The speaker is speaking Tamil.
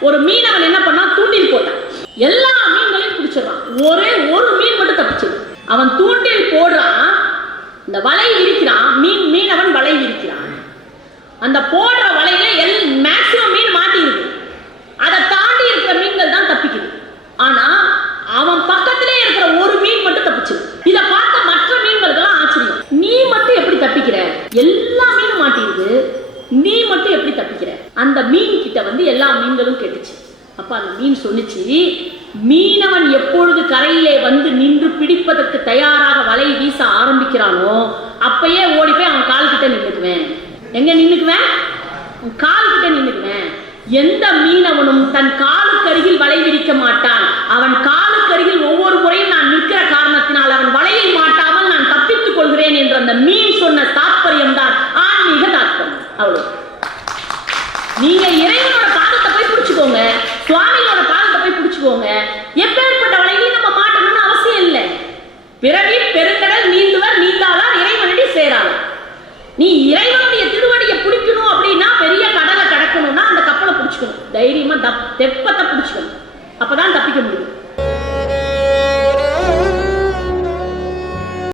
ஒரு மீனவன் என்ன பண்ணான் தூண்டில் போட்டான். எல்லா மீன்களையும் பிடிச்சிடுறான். ஒரே ஒரு மீன் மட்டும் தப்பிச்சு. அவன் தூண்டில் போடுறான். இந்த வலை விரிக்கிறான் மீன் மீனவன் வலை விரிக்கிறான் அந்த போடுற வலையில எல் மேக்சிமம் மீன் மாட்டிருக்கு அதை தாண்டி இருக்கிற மீன்கள் தான் தப்பிக்குது. ஆனா அவன் பக்கத்திலே இருக்கிற ஒரு மீன் மட்டும் தப்பிச்சு. இத பார்த்த மற்ற மீன்களுக்கெல்லாம் ஆச்சரியம். நீ மட்டும் எப்படி தப்பிக்கிற? எல்லா மீனும் மாட்டிருக்கு நீ மட்டும் எப்படி தப்பிக்கிற? அந்த மீன் கிட்ட வந்து எல்லா மீன்களும் கேட்டுச்சு. அப்போ அந்த மீன் சொன்னிச்சு மீனவன் எப்பொழுது கரையிலே வந்து நின்று பிடிப்பதற்கு தயாராக வலை வீச ஆரம்பிக்கிறானோ அப்பயே ஓடி போய் அவன் கால் கிட்ட நின்றுக்குவேன் எங்க நின்றுக்குவேன் கால் கிட்ட நின்றுக்குவேன் எந்த மீனவனும் தன் காலுக்கருகில் வலை விரிக்க மாட்டான். அவன் காலுக்கு அருகில் ஒவ்வொரு முறையும் நான் நிற்கிற காரணத்தினால் அவன் வலையை மாட்டாமல் நான் தப்பித்துக் கொள்கிறேன் என்று அந்த மீன் சொன்ன தாற்பயம் தான் ஆன்மீக தாற்பயம் அவ்வளவு நீங்க இறைவனோட பாதத்தை போய் பிடிச்சுக்கோங்க. சுவாமியோட பாதத்தை போய் பிடிச்சுக்கோங்க. எப்பேற்பட்ட வலையிலையும் நம்ம மாட்டணும்னு அவசியம் இல்லை. பிறவி பெருங்கடல் நீந்துவர் நீந்தாதான் இறைவனடி சேராளார் நீ இறைவனுடைய திருவடியை பிடிக்கணும் அப்படின்னா பெரிய கடலை கடக்கணும்னா அந்த கப்பலை பிடிச்சிக்கணும். தைரியமா தப் தெப்பத்தை பிடிச்சிக்கணும்.